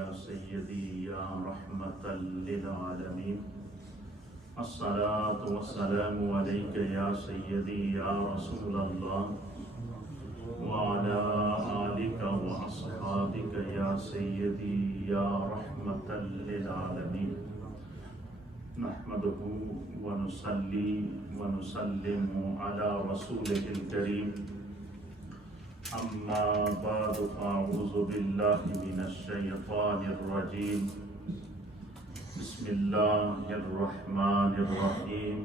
یا سیدی یا رحمت للعالمین، الصلاة والسلام علیک یا سیدی یا رسول اللہ وعلی آلک واصحابک یا سیدی یا رحمت للعالمین، نحمدہ ونصلی ونسلم علی رسولہ الکریم، اما بعد فاعوذ باللہ من الشیطان الرجیم، بسم اللہ الرحمن الرحیم،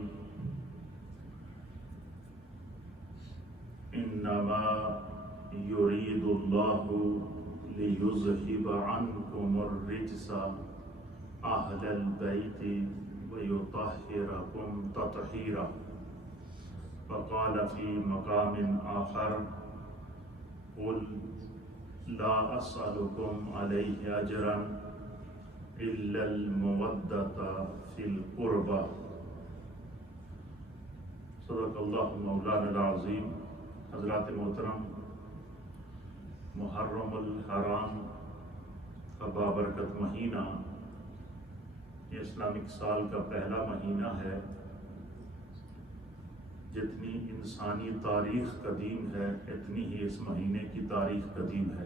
انما یرید اللہ لیذہب عنکم الرجس اہل البیت ویطہرکم تطہیرا، وقال فی مقام آخر قل لا اسألکم علیہ اجرا الا المودۃ فی القربى۔ صدق اللہ مولانا العظیم۔ حضرات محترم، محرم الحرام کا بابرکت مہینہ، یہ اسلامک سال کا پہلا مہینہ ہے۔ جتنی انسانی تاریخ قدیم ہے اتنی ہی اس مہینے کی تاریخ قدیم ہے،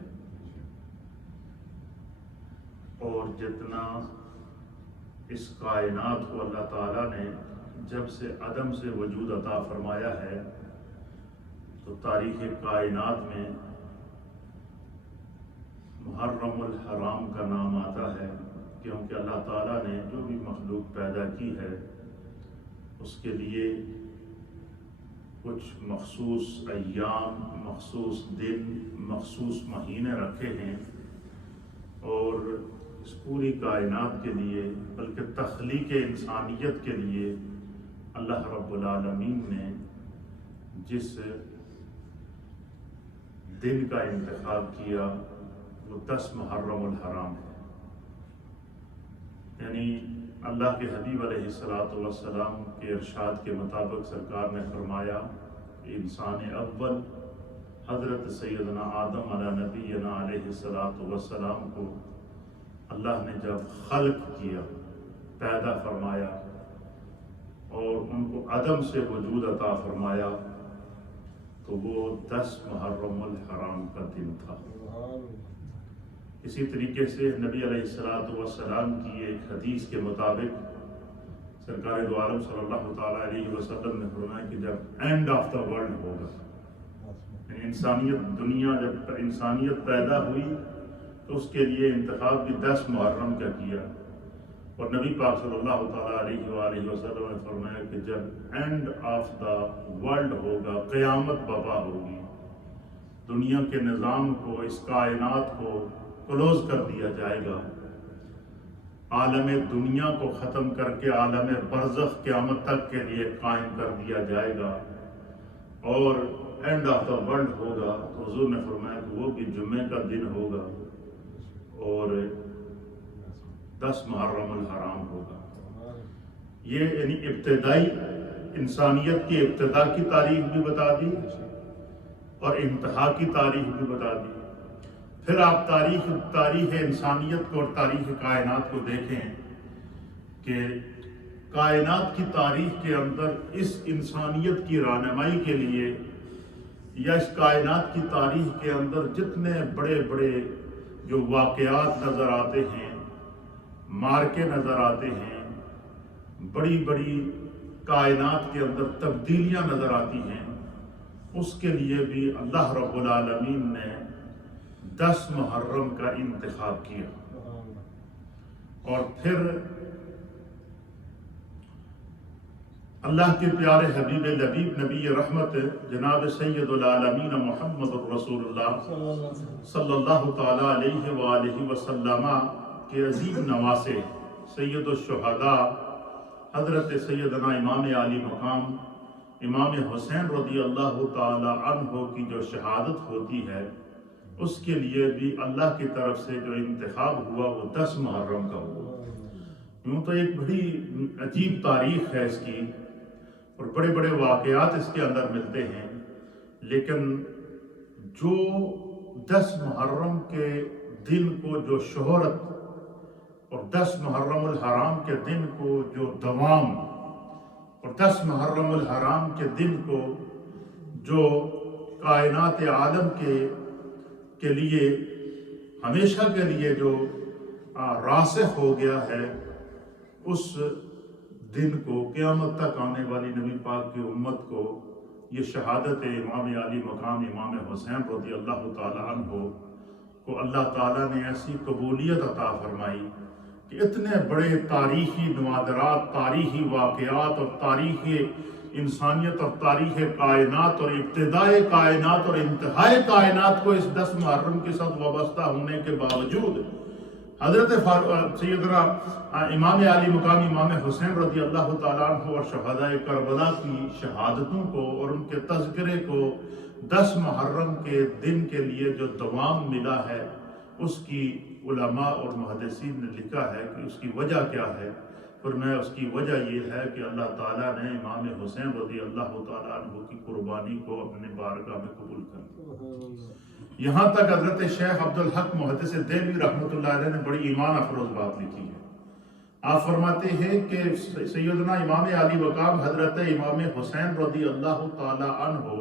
اور جتنا اس کائنات کو اللہ تعالیٰ نے جب سے عدم سے وجود عطا فرمایا ہے، تو تاریخ کائنات میں محرم الحرام کا نام آتا ہے، کیونکہ اللہ تعالیٰ نے جو بھی مخلوق پیدا کی ہے اس کے لیے کچھ مخصوص ایام، مخصوص دن، مخصوص مہینے رکھے ہیں، اور اس پوری کائنات کے لیے بلکہ تخلیق انسانیت کے لیے اللہ رب العالمین نے جس دن کا انتخاب کیا وہ 10 محرم الحرام ہے۔ یعنی اللہ کے حبیب علیہ السلام کے ارشاد کے مطابق سرکار نے فرمایا کہ انسان اول حضرت سیدنا آدم علیہ نبینا علیہ السلام کو اللہ نے جب خلق کیا، پیدا فرمایا اور ان کو عدم سے وجود عطا فرمایا، تو وہ 10 محرم الحرام کا دن تھا۔ اسی طریقے سے نبی علیہ السلام کی ایک حدیث کے مطابق سرکار دو عالم صلی اللہ تعالیٰ علیہ وسلم نے فرمایا کہ جب اینڈ آف دا ورلڈ ہوگا، یعنی جب انسانیت پیدا ہوئی تو اس کے لیے انتخاب بھی 10 محرم کا کیا، اور نبی پاک صلی اللہ تعالیٰ علیہ وآلہ وسلم نے فرمایا کہ جب اینڈ آف دا ورلڈ ہوگا، قیامت برپا ہوگی، دنیا کے نظام کو، اس کائنات کو کلوز کر دیا جائے گا، عالم دنیا کو ختم کر کے عالم برزخ قیامت تک کے لیے قائم کر دیا جائے گا، اور اینڈ آف دا ورلڈ ہوگا، تو حضور نے فرمایا کہ وہ بھی جمعے کا دن ہوگا اور 10 محرم الحرام ہوگا۔ یہ یعنی ابتدائی انسانیت کی ابتدا کی تاریخ بھی بتا دی اور انتہا کی تاریخ بھی بتا دی۔ پھر آپ تاریخ انسانیت کو اور تاریخ کائنات کو دیکھیں کہ کائنات کی تاریخ کے اندر اس انسانیت کی رہنمائی کے لیے، یا اس کائنات کی تاریخ کے اندر جتنے بڑے بڑے جو واقعات نظر آتے ہیں، مارکے نظر آتے ہیں، بڑی بڑی کائنات کے اندر تبدیلیاں نظر آتی ہیں، اس کے لیے بھی اللہ رب العالمین نے 10 محرم کا انتخاب کیا۔ اور پھر اللہ کے پیارے حبیب لبیب نبی رحمت جناب سید العالمین محمد الرسول اللہ صلی اللہ تعالیٰ علیہ وآلہ وسلم کے عظیم نواسے سید الشہداء حضرت سیدنا امام عالی مقام امام حسین رضی اللہ تعالیٰ عنہ کی جو شہادت ہوتی ہے، اس کے لیے بھی اللہ کی طرف سے جو انتخاب ہوا وہ 10 محرم کا ہوا۔ یوں تو ایک بڑی عجیب تاریخ ہے اس کی، اور بڑے بڑے واقعات اس کے اندر ملتے ہیں، لیکن جو 10 محرم کے دن کو جو شہرت اور 10 محرم الحرام کے دن کو جو دوام، اور 10 محرم الحرام کے دن کو جو کائنات عالم کے لیے ہمیشہ کے لیے جو راسخ ہو گیا ہے، اس دن کو قیامت تک آنے والی نبی پاک کی امت کو یہ شہادت امام علی مقام امام حسین رضی اللہ تعالیٰ عنہ کو اللہ تعالیٰ نے ایسی قبولیت عطا فرمائی کہ اتنے بڑے تاریخی نوادرات، تاریخی واقعات اور تاریخ انسانیت اور تاریخ کائنات اور ابتدائے کائنات اور انتہائی کائنات کو اس 10 محرم کے ساتھ وابستہ ہونے کے باوجود حضرت سیدنا امام علی مقام امام حسین رضی اللہ تعالیٰ عنہ اور شہدائے کربلا کی شہادتوں کو اور ان کے تذکرے کو 10 محرم کے دن کے لیے جو دوام ملا ہے، اس کی علماء اور محدثین نے لکھا ہے کہ اس کی وجہ کیا ہے۔ فرمایا اس کی وجہ یہ ہے کہ اللہ تعالیٰ نے امام حسین رضی اللہ تعالیٰ عنہ کی قربانی کو اپنے بارگاہ میں قبول کر لیا۔ یہاں تک حضرت شیخ عبدالحق محدث دہلوی رحمۃ اللہ علیہ نے بڑی ایمان افروز بات لکھی ہے۔ آپ فرماتے ہیں کہ سیدنا امام علی مقام حضرت امام حسین رضی اللہ تعالیٰ عنہ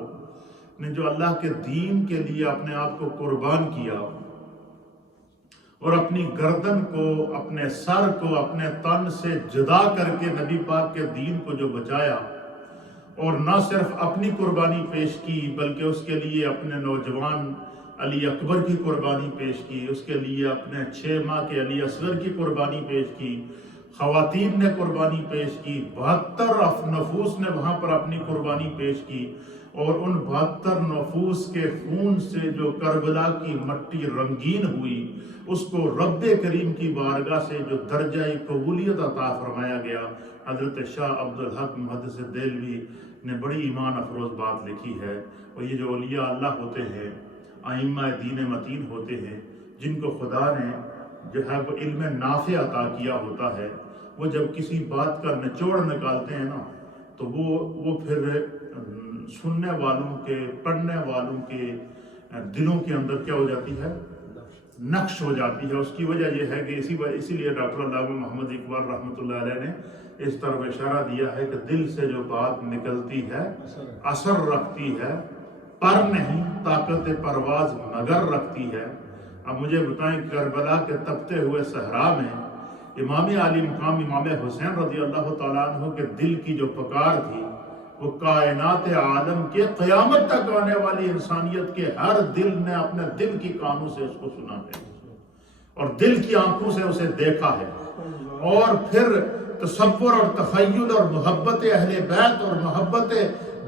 نے جو اللہ کے دین کے لیے اپنے آپ کو قربان کیا اور اپنی گردن کو، اپنے سر کو اپنے تن سے جدا کر کے نبی پاک کے دین کو جو بچایا، اور نہ صرف اپنی قربانی پیش کی بلکہ اس کے لیے اپنے نوجوان علی اکبر کی قربانی پیش کی، اس کے لیے اپنے 6 ماہ کے علی اصغر کی قربانی پیش کی، خواتین نے قربانی پیش کی، 72 نفوس نے وہاں پر اپنی قربانی پیش کی، اور ان 72 نفوس کے خون سے جو کربلا کی مٹی رنگین ہوئی، اس کو رب کریم کی بارگاہ سے جو درجہ قبولیت عطا فرمایا گیا۔ حضرت شاہ عبدالحق محدث دہلوی نے بڑی ایمان افروز بات لکھی ہے، اور یہ جو اولیاء اللہ ہوتے ہیں، ائمہ دین متین ہوتے ہیں، جن کو خدا نے جو ہے وہ علم نافع عطا کیا ہوتا ہے، وہ جب کسی بات کا نچوڑ نکالتے ہیں نا، تو وہ پھر سننے والوں کے، پڑھنے والوں کے دلوں کے اندر کیا ہو جاتی ہے؟ نقش ہو جاتی ہے۔ اس کی وجہ یہ ہے کہ اسی لیے ڈاکٹر علامہ محمد اقبال رحمۃ اللہ علیہ نے اس طرف اشارہ دیا ہے کہ دل سے جو بات نکلتی ہے اثر رکھتی ہے، پر نہیں طاقت پرواز مگر رکھتی ہے۔ اب مجھے بتائیں، کربلا کے تپتے ہوئے صحرا میں امام علی مقام امام حسین رضی اللہ تعالیٰ عنہ کے دل کی جو پکار تھی، وہ کائنات عالم کے قیامت تک آنے والی انسانیت کے ہر دل نے اپنے دل کی کانوں سے اس کو سنا ہے اور دل کی آنکھوں سے اسے دیکھا ہے، اور پھر تصور اور تخیل اور محبت اہل بیت اور محبت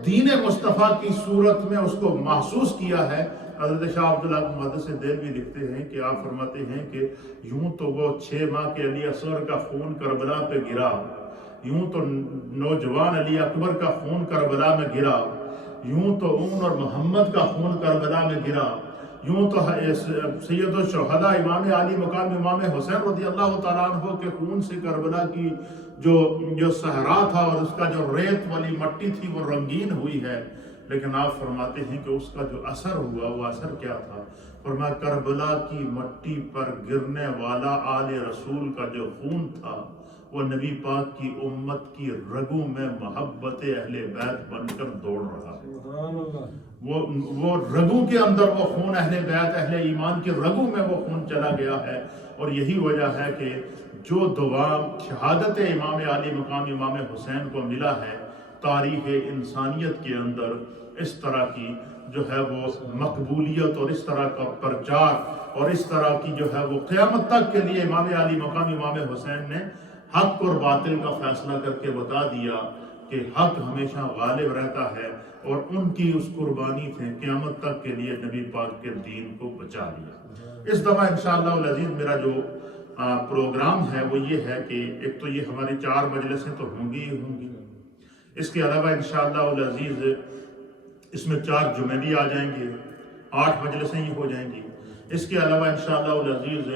دین مصطفیٰ کی صورت میں اس کو محسوس کیا ہے۔ حضرت شاہ عبدالحق محدث دہلوی لکھتے ہیں کہ آپ فرماتے ہیں کہ یوں تو وہ 6 ماہ کے علی اصغر کا خون کربلا پہ گرا، یوں تو نوجوان علی اکبر کا خون کربلا میں گرا، یوں تو اون اور محمد کا خون کربلا میں گرا، یوں تو سید الشہداء امام علی مقام امام حسین رضی اللہ تعالیٰ عنہ کے خون سے کربلا کی جو صحرا تھا اور اس کا جو ریت والی مٹی تھی وہ رنگین ہوئی ہے۔ لیکن آپ فرماتے ہیں کہ اس کا جو اثر ہوا، وہ اثر کیا تھا؟ فرمایا کربلا کی مٹی پر گرنے والا آل رسول کا جو خون تھا، وہ نبی پاک کی امت کی رگوں میں محبت اہل بیت بن کر دوڑ رہا ہے۔ وہ رگوں کے اندر وہ خون اہل بیت، اہل ایمان کی رگوں میں وہ خون چلا گیا ہے، اور یہی وجہ ہے کہ جو دوام شہادت امام علی مقام امام حسین کو ملا ہے، تاریخ انسانیت کے اندر اس طرح کی جو ہے وہ مقبولیت اور اس طرح کا پرچار اور اس طرح کی جو ہے وہ قیامت تک کے لیے امام علی مقام امام حسین نے حق اور باطل کا فیصلہ کر کے بتا دیا کہ حق ہمیشہ غالب رہتا ہے، اور ان کی اس قربانی سے قیامت تک کے لیے نبی پاک کے دین کو بچا لیا۔ اس دفعہ انشاءاللہ العزیز میرا جو پروگرام ہے وہ یہ ہے کہ ایک تو یہ ہماری 4 مجلسیں تو ہوں گی، اس کے علاوہ انشاءاللہ العزیز اس میں 4 جمعے بھی آ جائیں گے، 8 مجلسیں ہی ہو جائیں گی۔ اس کے علاوہ انشاءاللہ العزیز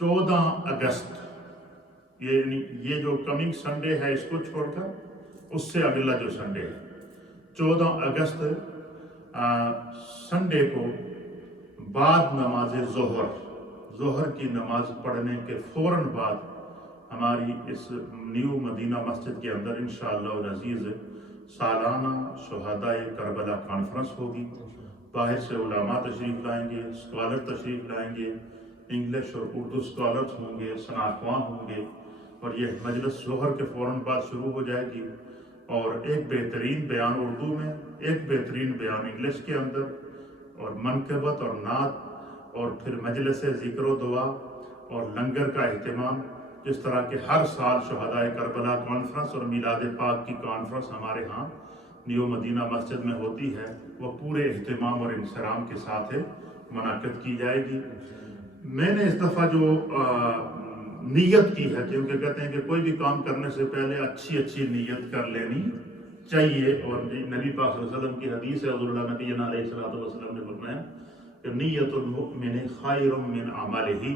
14 اگست یعنی یہ جو کمنگ سنڈے ہے اس کو چھوڑ کر اس سے اگلا جو سنڈے ہے 14 اگست سنڈے کو بعد نماز ظہر، ظہر کی نماز پڑھنے کے فوراً بعد ہماری اس نیو مدینہ مسجد کے اندر انشاءاللہ العزیز سالانہ شہدائے کربلا کانفرنس ہوگی۔ باہر سے علماء تشریف لائیں گے، اسکالر تشریف لائیں گے، انگلش اور اردو اسکالرز ہوں گے، شناخواں ہوں گے، اور یہ مجلس ظہر کے فوراً بعد شروع ہو جائے گی، اور ایک بہترین بیان اردو میں، ایک بہترین بیان انگلش کے اندر، اور منقبت اور نعت، اور پھر مجلس ذکر و دعا اور لنگر کا اہتمام۔ جس طرح کہ ہر سال شہدائے کربلا کانفرنس اور میلاد پاک کی کانفرنس ہمارے ہاں نیو مدینہ مسجد میں ہوتی ہے، وہ پورے اہتمام اور انصرام کے ساتھ منعقد کی جائے گی۔ میں نے اس دفعہ جو نیت کی ہے، کیونکہ کہتے ہیں کہ کوئی بھی کام کرنے سے پہلے اچھی نیت کر لینی چاہیے، اور نبی پاک صلی اللہ علیہ وسلم کی حدیث ہے، حضور اللہ نبی علیہ الصلوۃ والسلام نے فرمایا کہ نیت المؤمن خیر من عملہ،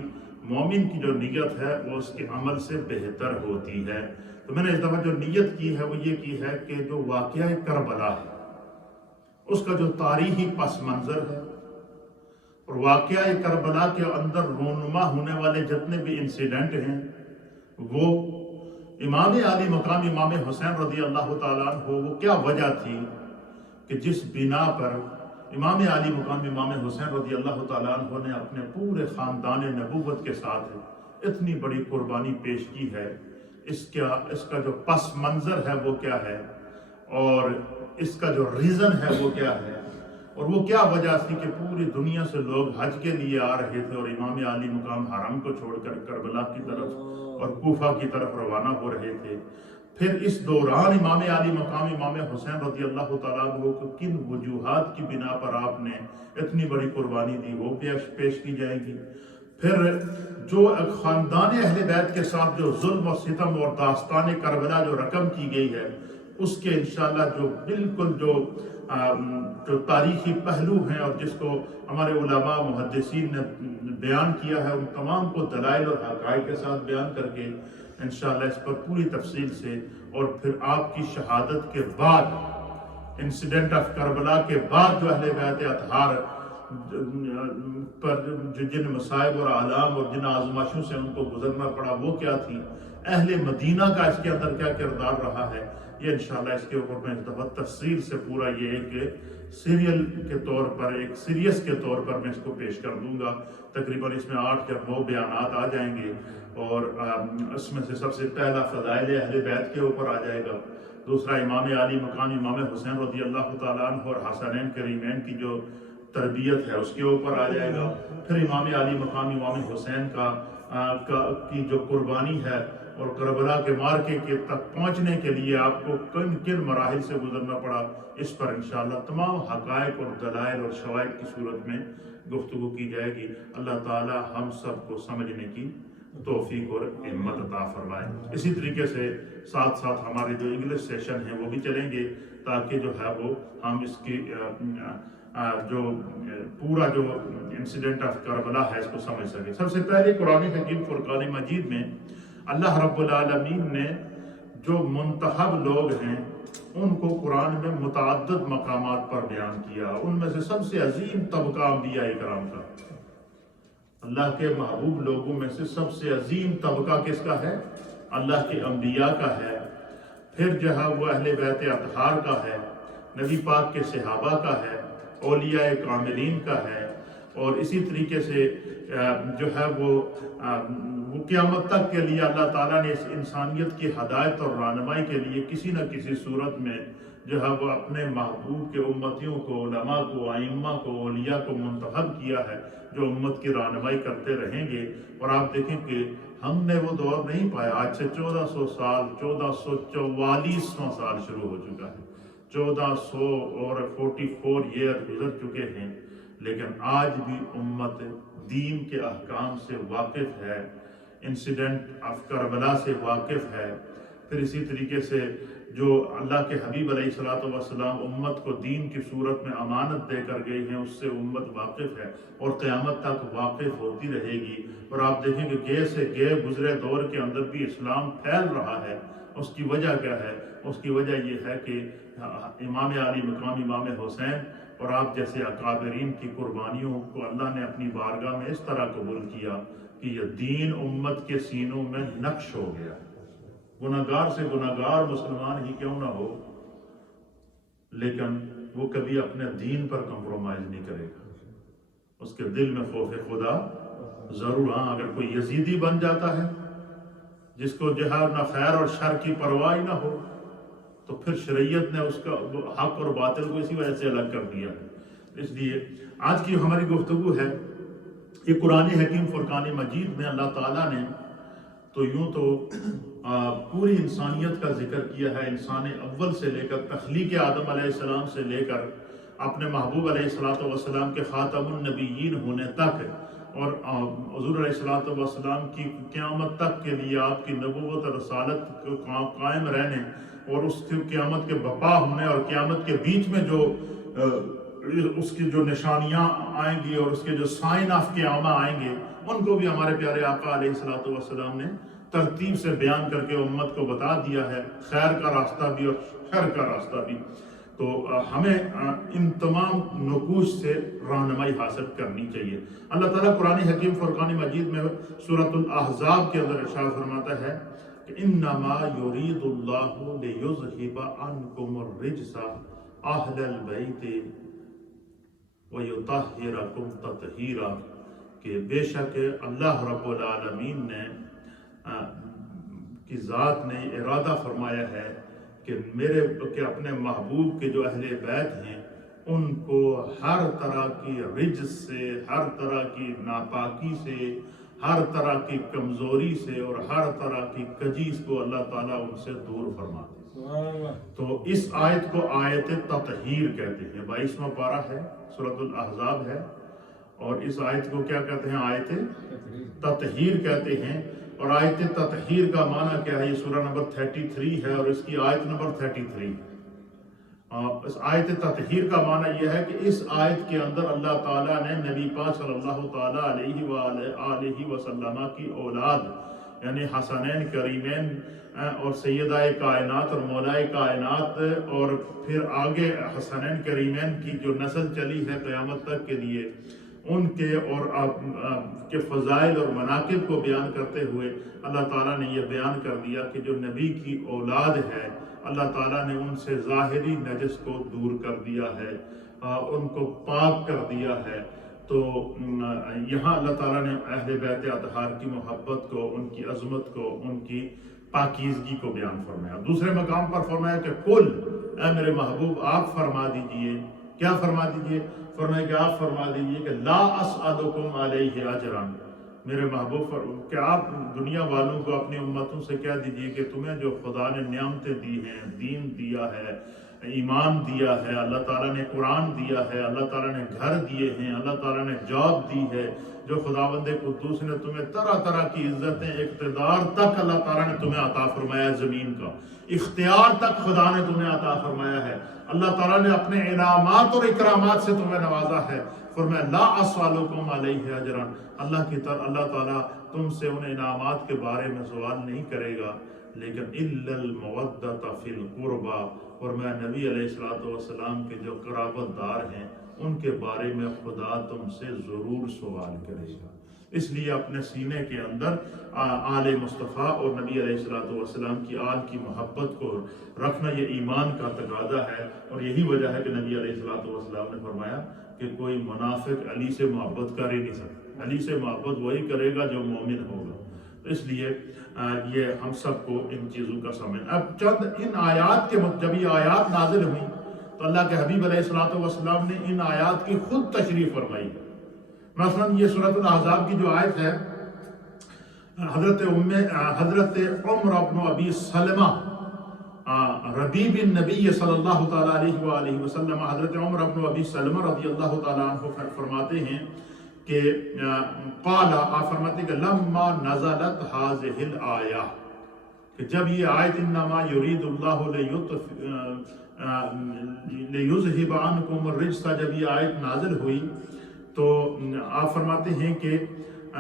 مومن کی جو نیت ہے وہ اس کے عمل سے بہتر ہوتی ہے۔ تو میں نے اس دفعہ جو نیت کی ہے وہ یہ کی ہے کہ جو واقعہ کربلا ہے اس کا جو تاریخی پس منظر ہے، اور واقعہ کربلا کے اندر رونما ہونے والے جتنے بھی انسیڈنٹ ہیں، وہ امام عالی مقام امام حسین رضی اللہ تعالیٰ عنہ، وہ کیا وجہ تھی کہ جس بنا پر امام عالی مقام امام حسین رضی اللہ تعالیٰ عنہ نے اپنے پورے خاندان نبوت کے ساتھ اتنی بڑی قربانی پیش کی ہے، اس کا جو پس منظر ہے وہ کیا ہے، اور اس کا جو ریزن ہے وہ کیا ہے، اور وہ کیا وجہ تھی کہ پوری دنیا سے لوگ حج کے لیے آ رہے تھے، اور امام عالی مقام حرم کو چھوڑ کر کربلا کی طرف اور کوفہ کی طرف روانہ ہو رہے تھے۔ پھر اس دوران امام عالی مقام امام حسین رضی اللہ تعالیٰ عنہ کو کن وجوہات کی بنا پر آپ نے اتنی بڑی قربانی دی، وہ پیش کی جائے گی۔ پھر جو خاندان اہل بیت کے ساتھ جو ظلم و ستم اور داستان کربلا جو رقم کی گئی ہے، اس کے انشاءاللہ جو بالکل جو تاریخی پہلو ہیں، اور جس کو ہمارے علماء محدثین نے بیان کیا ہے، ان تمام کو دلائل اور حقائق کے ساتھ بیان کر کے انشاءاللہ اس پر پوری تفصیل سے، اور پھر آپ کی شہادت کے بعد، انسیڈنٹ آف کربلا کے بعد جو اہل بیت اطہار پر جن مصائب اور آلام اور جن آزمائشوں سے ان کو گزرنا پڑا وہ کیا تھی، اہل مدینہ کا اس کے اندر کیا کردار رہا ہے، یہ انشاءاللہ اس کے اوپر میں اس دفعہ تفصیل سے پورا یہ ایک سیریل کے طور پر، ایک سیریس کے طور پر میں اس کو پیش کر دوں گا۔ تقریباً اس میں 8 یا 9 بیانات آ جائیں گے، اور اس میں سے سب سے پہلا فضائل اہل بیت کے اوپر آ جائے گا، دوسرا امام عالی مقام امام حسین رضی اللہ تعالیٰ عنہ اور حسنین کریمین کی جو تربیت ہے اس کے اوپر آ جائے گا، پھر امام عالی مقام امام حسین کی جو قربانی ہے، اور کربلا کے مارکے کے تک پہنچنے کے لیے آپ کو کن مراحل سے گزرنا پڑا، اس پر انشاءاللہ تمام حقائق اور دلائل اور شواہد کی صورت میں گفتگو کی جائے گی۔ اللہ تعالی ہم سب کو سمجھنے کی توفیق اور ہمت عطا فرمائے۔ اسی طریقے سے ساتھ ساتھ ہمارے جو انگلش سیشن ہیں وہ بھی چلیں گے، تاکہ جو ہے وہ ہم اس کی جو پورا جو انسیڈنٹ آف کربلا ہے اس کو سمجھ سکیں۔ سب سے پہلے قرآن حکیم فرقان مجید میں اللہ رب العالمین نے جو منتخب لوگ ہیں ان کو قرآن میں متعدد مقامات پر بیان کیا، ان میں سے سب سے عظیم طبقہ انبیاء کرام کا، اللہ کے محبوب لوگوں میں سے سب سے عظیم طبقہ کس کا ہے؟ اللہ کے انبیاء کا ہے، پھر جو ہے وہ اہل بیت اطہار کا ہے، نبی پاک کے صحابہ کا ہے، اولیاء کاملین کا ہے، اور اسی طریقے سے جو ہے وہ قیامت تک کے لیے اللہ تعالیٰ نے اس انسانیت کی ہدایت اور رہنمائی کے لیے کسی نہ کسی صورت میں جو ہے وہ اپنے محبوب کے امتیوں کو، علماء کو، ائمہ کو، اولیاء کو منتخب کیا ہے جو امت کی رہنمائی کرتے رہیں گے۔ اور آپ دیکھیں کہ ہم نے وہ دور نہیں پایا، آج سے 1400 سال، 1444واں سال شروع ہو چکا ہے، 1400 اور 44 ایئر گزر چکے ہیں، لیکن آج بھی امت دین کے احکام سے واقف ہے، انسیڈنٹ آف کربلا سے واقف ہے۔ پھر اسی طریقے سے جو اللہ کے حبیب علیہ السلام امت کو دین کی صورت میں امانت دے کر گئی ہیں، اس سے امت واقف ہے اور قیامت تک واقف ہوتی رہے گی۔ اور آپ دیکھیں کہ گئے سے گئے گزرے دور کے اندر بھی اسلام پھیل رہا ہے۔ اس کی وجہ کیا ہے؟ اس کی وجہ یہ ہے کہ امام علی مقام امام حسین اور آپ جیسے اکابرین کی قربانیوں کو اللہ نے اپنی بارگاہ میں اس طرح قبول کیا کہ یہ دین امت کے سینوں میں نقش ہو گیا. گناہگار سے گناہگار مسلمان ہی کیوں نہ ہو، لیکن وہ کبھی اپنے دین پر کمپرومائز نہیں کرے گا. اس کے دل میں خوف خدا ضرور. ہاں، اگر کوئی یزیدی بن جاتا ہے جس کو جہاد نہ خیر اور شر کی پرواہ نہ ہو، تو پھر شریعت نے اس کا حق اور باطل کو اسی وجہ سے الگ کر دیا ہے. اس لیے آج کی ہماری گفتگو ہے یہ قرآن حکیم فرقان مجید میں اللہ تعالیٰ نے تو یوں تو پوری انسانیت کا ذکر کیا ہے، انسان اول سے لے کر تخلیق آدم علیہ السلام سے لے کر اپنے محبوب علیہ السلام کے خاتم النبیین ہونے تک، اور حضور علیہ السلام کی قیامت تک کے لیے آپ کی نبوت اور رسالت کو قائم رہنے اور اس کی قیامت کے بپا ہونے اور قیامت کے بیچ میں جو اس کی جو نشانیاں آئیں گی اور اس کے جو سائن آف قیامہ آئیں گے، ان کو بھی ہمارے پیارے آقا علیہ السلام نے ترتیب سے بیان کر کے امت کو بتا دیا ہے، خیر کا راستہ بھی اور شر کا راستہ بھی. تو ہمیں ان تمام نقوش سے رہنمائی حاصل کرنی چاہیے. اللہ تعالیٰ قرآن حکیم فرقان مجید میں سورۃ الاحزاب کے اندر ارشاد فرماتا ہے کہ انما یرید اللہ لیذھب عنکم الرجس اہل البیت ویطہرکم تطہیرا، کہ بے شک اللہ رب العالمین نے کی ذات نے ارادہ فرمایا ہے کہ اپنے محبوب کے جو اہل بیت ہیں ان کو ہر طرح کی رجس سے، ہر طرح کی ناپاکی سے، ہر طرح کی کمزوری سے اور ہر طرح کی کجیز کو اللہ تعالیٰ ان سے دور فرما دے. تو اس آیت کو آیت تطہیر کہتے ہیں. 22واں پارہ ہے، سورۃ الاحزاب ہے، اور اس آیت کو کیا کہتے ہیں؟ آیت تطہیر کہتے ہیں. اور آیت تطہیر کا معنی کیا ہے؟ یہ سورہ نمبر 33 ہے اور اس کی آیت نمبر 33. اس آیت تطہیر کا معنی یہ ہے کہ اس آیت کے اندر اللہ تعالیٰ نے نبی پاک صلی اللہ تعالیٰ علیہ وآلہ وسلم کی اولاد یعنی حسنین کریمین اور سیدہ کائنات اور مولائے کائنات، اور پھر آگے حسنین کریمین کی جو نسل چلی ہے قیامت تک کے لیے، ان کے اور کے فضائل اور مناقب کو بیان کرتے ہوئے اللہ تعالیٰ نے یہ بیان کر دیا کہ جو نبی کی اولاد ہے اللہ تعالیٰ نے ان سے ظاہری نجس کو دور کر دیا ہے، ان کو پاک کر دیا ہے. تو یہاں اللہ تعالیٰ نے اہل بیت اطہار کی محبت کو، ان کی عظمت کو، ان کی پاکیزگی کو بیان فرمایا. دوسرے مقام پر فرمایا کہ قل، اے میرے محبوب آپ فرما دیجئے. کیا فرما دیجئے؟ فرمایا کہ آپ فرما دیجئے کہ لا اسألکم علیہ اجرا. میرے محبوب کہ آپ دنیا والوں کو، اپنی امتوں سے کہہ دیجئے کہ تمہیں جو خدا نے نعمتیں دی ہیں، دین دیا ہے، ایمان دیا ہے، اللہ تعالیٰ نے قرآن دیا ہے، اللہ تعالیٰ نے گھر دیے ہیں، اللہ تعالیٰ نے جاب دی ہے، جو خداوند قدوس نے تمہیں طرح طرح کی عزتیں، اقتدار تک اللہ تعالیٰ نے تمہیں عطا فرمایا ہے، زمین کا اختیار تک خدا نے تمہیں عطا فرمایا ہے، اللہ تعالیٰ نے اپنے انعامات اور اکرامات سے تمہیں نوازا ہے. فرمایا لا اسألکم علیہ اجرا، اللہ تعالیٰ تم سے ان انعامات کے بارے میں سوال نہیں کرے گا، لیکن الا المودۃ فی القربى، اور میں نبی علیہ السلام کے جو قرابت دار ہیں ان کے بارے میں خدا تم سے ضرور سوال کرے گا. اس لیے اپنے سینے کے اندر آل مصطفیٰ اور نبی علیہ السلام کی آل کی محبت کو رکھنا یہ ایمان کا تقاضا ہے. اور یہی وجہ ہے کہ نبی علیہ السلام نے فرمایا کہ کوئی منافق علی سے محبت کر ہی نہیں سکتا، علی سے محبت وہی کرے گا جو مومن ہوگا. اس لیے یہ ہم سب کو ان چیزوں کا سمجھ. اب چند ان آیات کے جب یہ آیات نازل ہوئی تو اللہ کے حبیب علیہ السلام نے ان آیات کی خود تشریح فرمائی. مثلا یہ سورۃ الاحزاب کی جو آیت ہے، حضرت عمر بن ابی سلمہ ربیب النبی صلی اللہ تعالیٰ علیہ وآلہ وسلم، حضرت عمر بن ابی سلمہ رضی اللہ تعالیٰ عنہ فرماتے ہیں کہ قال، آپ فرماتے ہیں کہ لما نزلت هذه الآیہ، کہ جب یہ آیت انما یرید اللہ لیذھب عنکم الرجس، جب یہ آیت نازل ہوئی تو آپ فرماتے ہیں کہ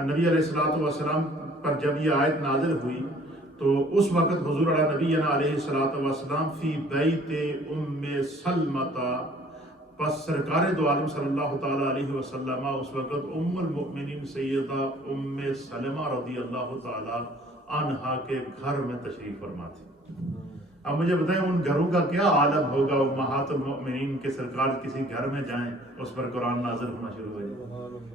نبی علیہ السلام پر جب یہ آیت نازل ہوئی تو اس وقت حضور علیہ نبی علیہ السلام فی بیت ام سلمہ، بس سرکار دو عالم صلی اللہ تعالیٰ علیہ وسلم اس وقت ام المؤمنین سیدہ ام سلمہ رضی اللہ تعالیٰ عنہا کے گھر میں تشریف فرما تھے۔ اب مجھے بتائیں ان گھروں کا کیا عالم ہوگا امہات المؤمنین کے سرکار کسی گھر میں جائیں اس پر قرآن نازل ہونا شروع ہو جائے،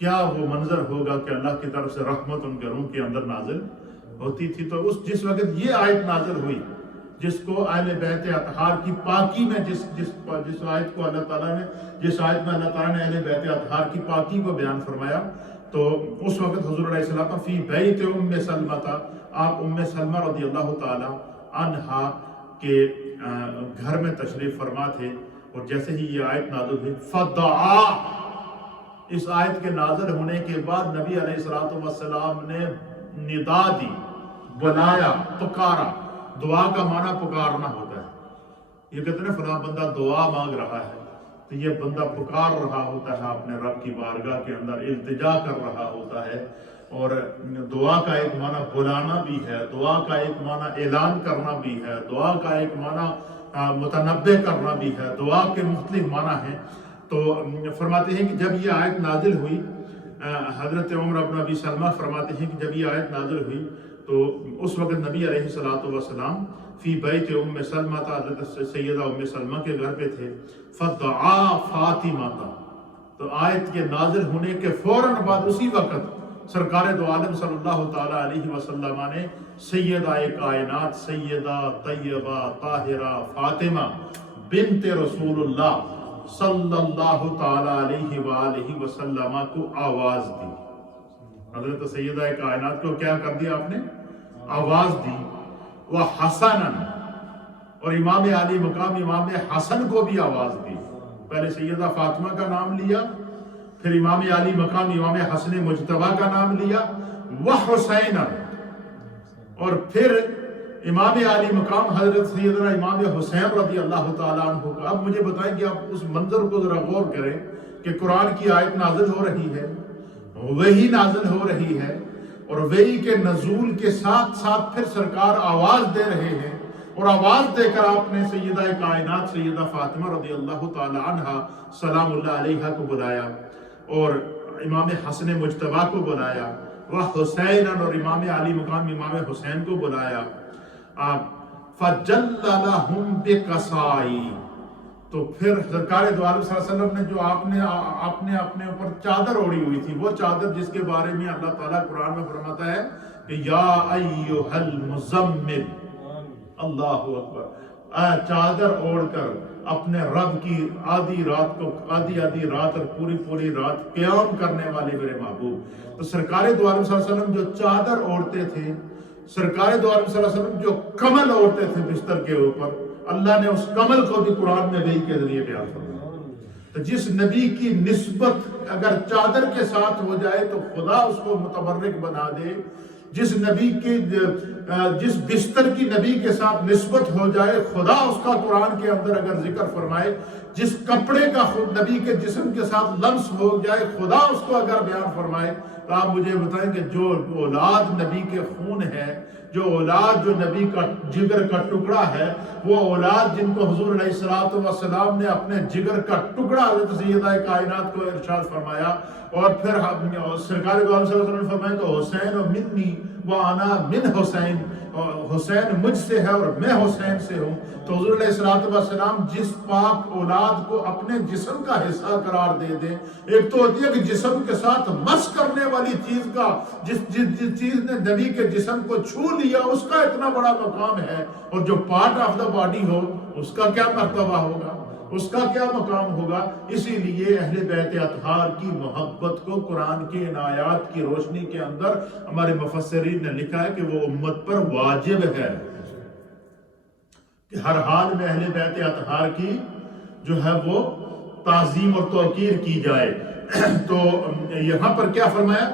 کیا وہ منظر ہوگا کہ اللہ کی طرف سے رحمت ان گھروں کے اندر نازل ہوتی تھی۔ تو جس وقت یہ آیت نازل ہوئی جس کو اہل بیت اطہار کی پاکی میں جس آیت کو اللہ تعالیٰ نے جس آیت میں اللہ تعالیٰ نے اہل بیت اطہار کی پاکی کو بیان فرمایا، تو اس وقت حضور علیہ السلام فی بیت ام سلمہ تھا، آپ ام سلمہ رضی اللہ تعالیٰ عنہا کے گھر میں تشریف فرما تھے، اور جیسے ہی یہ آیت نازل ہوئی فدعا، اس آیت کے نازل ہونے کے بعد نبی علیہ السلام نے ندا دی، بلایا، پکارا۔ دعا کا معنی پکارنا ہوتا ہے، یہ کہتے ہیں فلاں بندہ دعا مانگ رہا ہے، تو یہ بندہ پکار رہا ہوتا ہے اپنے رب کی بارگاہ کے اندر، التجا کر رہا ہوتا ہے۔ اور دعا کا ایک معنی بلانا بھی ہے، دعا کا ایک معنی اعلان کرنا بھی ہے، دعا کا ایک معنی متنبع کرنا بھی ہے، دعا کے مختلف معنی ہیں۔ تو فرماتے ہیں کہ جب یہ آیت نازل ہوئی، حضرت عمر بن ابی سلمہ فرماتے ہیں کہ جب یہ آیت نازل ہوئی تو اس وقت نبی علیہ السلام فی بیت ام سلمہ، حضرت سیدہ ام سلمہ کے گھر پہ تھے۔ فدعا فاطمہ، تو آیت کے نازل ہونے کے فوراً بعد اسی وقت سرکار دو عالم صلی اللہ تعالیٰ علیہ وسلم نے سیدہ کائنات سیدہ طیبہ طاہرہ فاطمہ بنت رسول اللہ صلی اللہ تعالیٰ علیہ وآلہ وسلم کو آواز دی۔ حضرت سیدہ کائنات کو کیا کر دیا آپ نے؟ آواز دی۔ وحسناً، اور امام علی مقام امام حسن کو بھی آواز دی۔ پہلے سیدہ فاطمہ کا نام لیا، پھر امام علی مقام امام حسن مجتبیٰ کا نام لیا، وحسیناً، اور پھر امام علی مقام حضرت سیدنا امام حسین رضی اللہ تعالیٰ عنہ کا۔ اب مجھے بتائیں کہ آپ اس منظر کو ذرا غور کریں کہ قرآن کی آیت نازل ہو رہی ہے، وحی نازل ہو رہی ہے، اور وحی کے نزول کے ساتھ ساتھ پھر سرکار آواز دے رہے ہیں، اور آواز دے کر آپ نے سیدہ کائنات سیدہ فاطمہ رضی اللہ تعالیٰ عنہ سلام اللہ علیہا کو بلایا، اور امام حسن مجتبیٰ کو بلایا، وحسین، اور امام علی مقام امام حسین کو بلایا۔ فَجَلَّ لَهُمْ بِقَصَائِي، تو پھر سرکار دو عالم صلی اللہ علیہ وسلم نے جو آپ نے اپنے اوپر چادر اوڑی ہوئی تھی، وہ چادر جس کے بارے میں اللہ تعالیٰ قرآن میں فرماتا ہے کہ یا ایھا المزمل، اللہ اکبر، چادر اوڑھ کر اپنے رب کی آدھی رات اور پوری رات قیام کرنے والے میرے محبوب۔ تو سرکار دو عالم صلی اللہ علیہ وسلم جو چادر اوڑھتے تھے، سرکار دو عالم صلی اللہ علیہ وسلم جو کمل اوڑھتے تھے بستر کے اوپر، اللہ نے اس کمل کو بھی قرآن میں وحی کے ذریعے بیان فرمایا۔ تو جس نبی کی نسبت اگر چادر کے ساتھ ہو جائے تو خدا اس کو متبرک بنا دے، جس بستر کی نبی کے ساتھ نسبت ہو جائے خدا اس کا قرآن کے اندر اگر ذکر فرمائے، جس کپڑے کا خود نبی کے جسم کے ساتھ لمس ہو جائے خدا اس کو اگر بیان فرمائے، تو آپ مجھے بتائیں کہ جو اولاد نبی کے خون ہے، جو اولاد جو نبی کا جگر کا ٹکڑا ہے، وہ اولاد جن کو حضور علیہ السلام نے اپنے جگر کا ٹکڑا حضرت سیدہ کائنات کو ارشاد فرمایا، اور پھر سرکار دو عالم صلی اللہ علیہ وسلم نے فرمایا کہ حسین منی وانا من حسین، حسین مجھ سے ہے اور میں حسین سے ہوں۔ تو حضور علیہ السلام جس پاک اولاد کو اپنے جسم کا حصہ قرار دے دیں، ایک تو ہوتی ہے کہ جسم کے ساتھ مس کرنے والی چیز کا، جس چیز نے نبی کے جسم کو چھو لیا اس کا اتنا بڑا مقام ہے، اور جو پارٹ آف دا باڈی ہو اس کا کیا مرتبہ ہوگا، اس کا کیا مقام ہوگا۔ اسی لیے اہل بیت اطہار کی محبت کو قرآن کے ان آیات کی روشنی کے اندر ہمارے مفسرین نے لکھا ہے کہ وہ امت پر واجب ہے کہ ہر حال میں اہل بیت اطہار کی جو ہے وہ تعظیم اور توقیر کی جائے۔ تو یہاں پر کیا فرمایا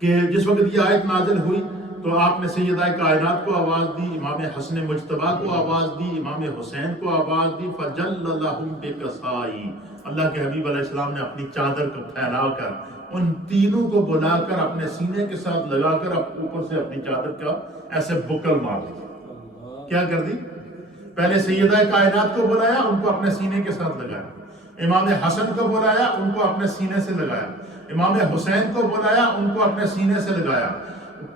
کہ جس وقت یہ آیت نازل ہوئی تو آپ نے سیدہ کائنات کو آواز دی، امام حسن مجتبیٰ کو آواز دی، امام حسین کو آواز دی۔ فَجَلَّ لَهُمْ بِقَصَائِي، اللہ کے حبیب علیہ السلام نے اپنی چادر کو پھیلا کر ان تینوں کو بلا کر اپنے سینے کے ساتھ لگا کر اوپر سے اپنی چادر کا ایسے بکل مار دی۔ کیا کر دی؟ پہلے سیدہ کائنات کو بلایا، ان کو اپنے سینے کے ساتھ لگایا، امام حسن کو بلایا، ان کو اپنے سینے سے لگایا، امام حسین کو بلایا، ان کو اپنے سینے سے لگایا،